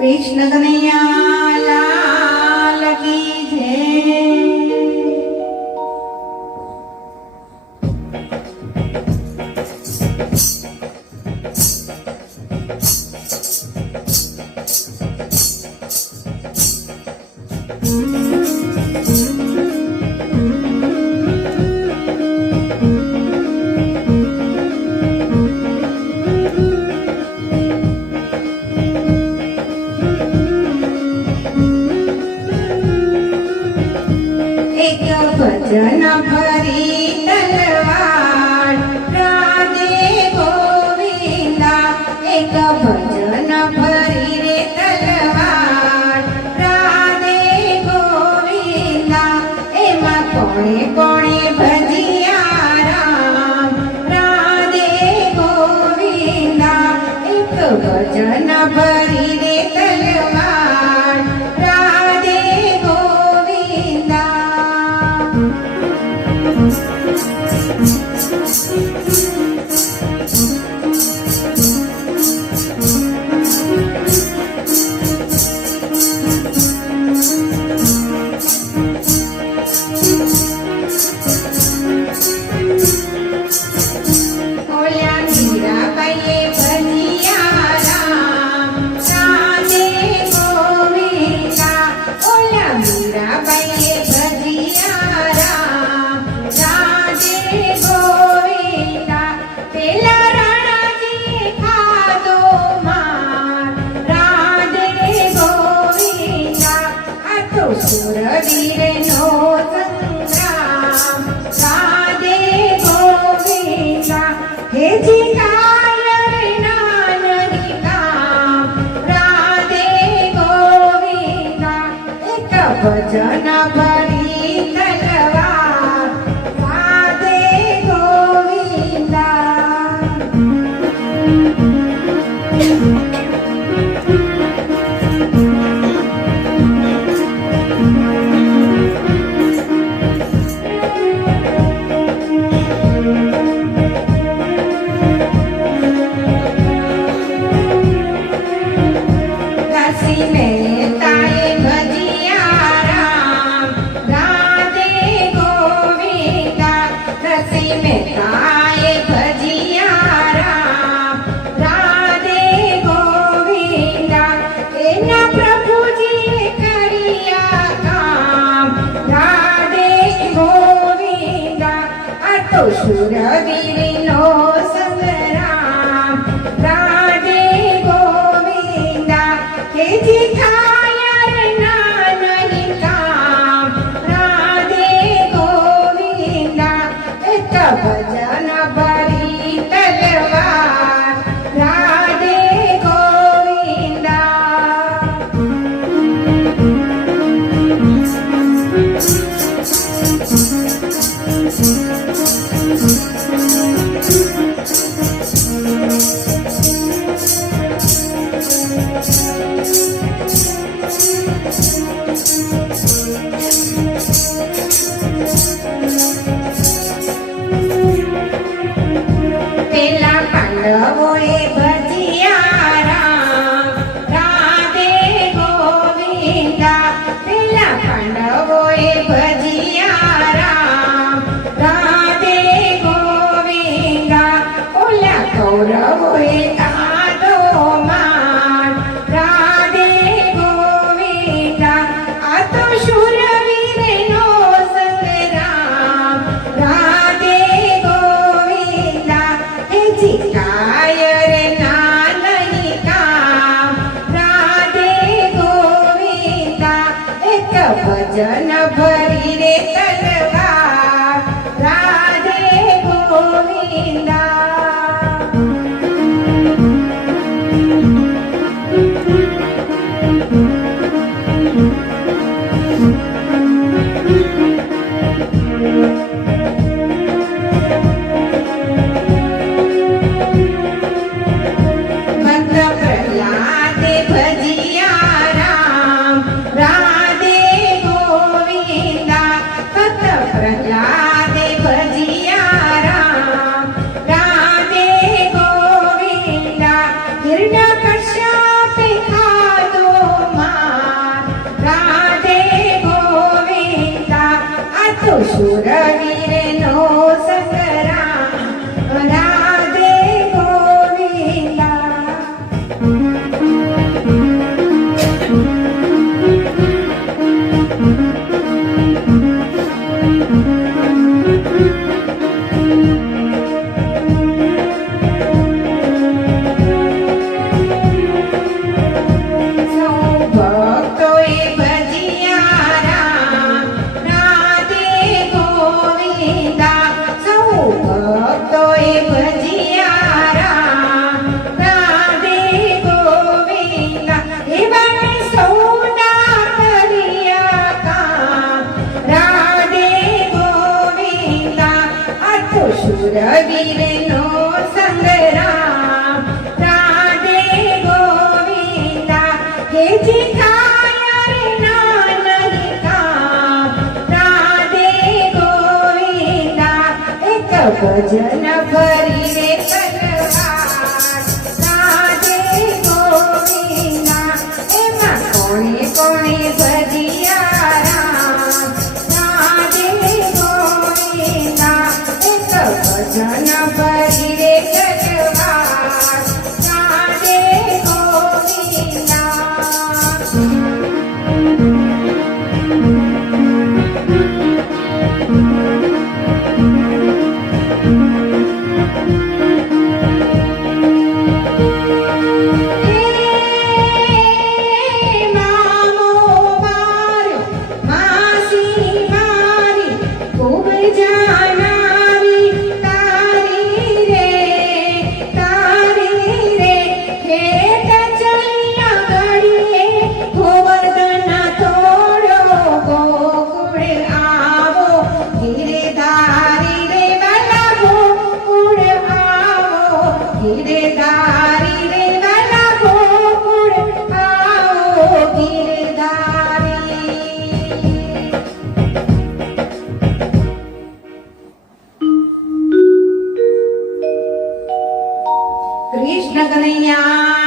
कृष्ण कन्हैया लाल की जय। एक भजन भरी तलवार राधे गोविंदा, एक भजन भरी रे तलवार राधे गोविंदा, एमा कोणे कोणे भजिया राम राधे गोविंदा, एक भजन भरी रे तलवार राधे गोविंदा। ओल्या मीराबाईए भजिया राम राधे गोविंदा, ओल्या मीराबाईए भजिया राम राधे गोविंदा, पेला राणाजीए खाधो मार राधे गोविंदा, आ तो शूरवीरनो संग्राम राधे गोविंदा, हे जी कायर नाननी काम राधे गोविंदा, एक भजन भरी तलवार राधे गोविंदा। दासी मेहताए भजिया राम राधे गोविंदा, दासी मेहताए भजिया राम राधे गोविंदा, एना प्रभुजीए करिया काम राधे गोविंदा, आ तो शूरवीरनो संग्राम राधे गोविंदा, हे जी कायर नाननी काम राधे गोविंदा, एक भजन भरी तलवार राधे गोविंदा। पेला पांडवोए भजिया राम राधे गोविंदा, पेला पांडवोए भजिया राम राधे गोविंदा, ओला कौरवोए खाधो मार राधे गोविंदा, आ तो शूरवीरनो संग्राम राधे गोविंदा, हे जी कायर તો શૂરવીરનો સંગ્રામ રાધે ગોવિંદા હે જીતાય રે નાનની કામ રાધે ગોવિંદા એક ભજન ભરી રે કનવાર રાધે ગોવિંદા એમાં કોણે કોણે ભજિયા રામ રાધે ગોવિંદા એક ભજન ભરી રે કનવાર રાધે ગોવિંદા મામો માર્યો માસી મારી ખૂબ જાનાવી તારી રે ખેત ચલિયા ઘડીએ ગોવર્ધન થોડો ગોકુળ આવો ગિરધારી રે વાલા ગોકુળ આવો ગિરધારી રે વાલા ગોકુળ આવો ગિરધારી કૃષ્ણ કનૈયા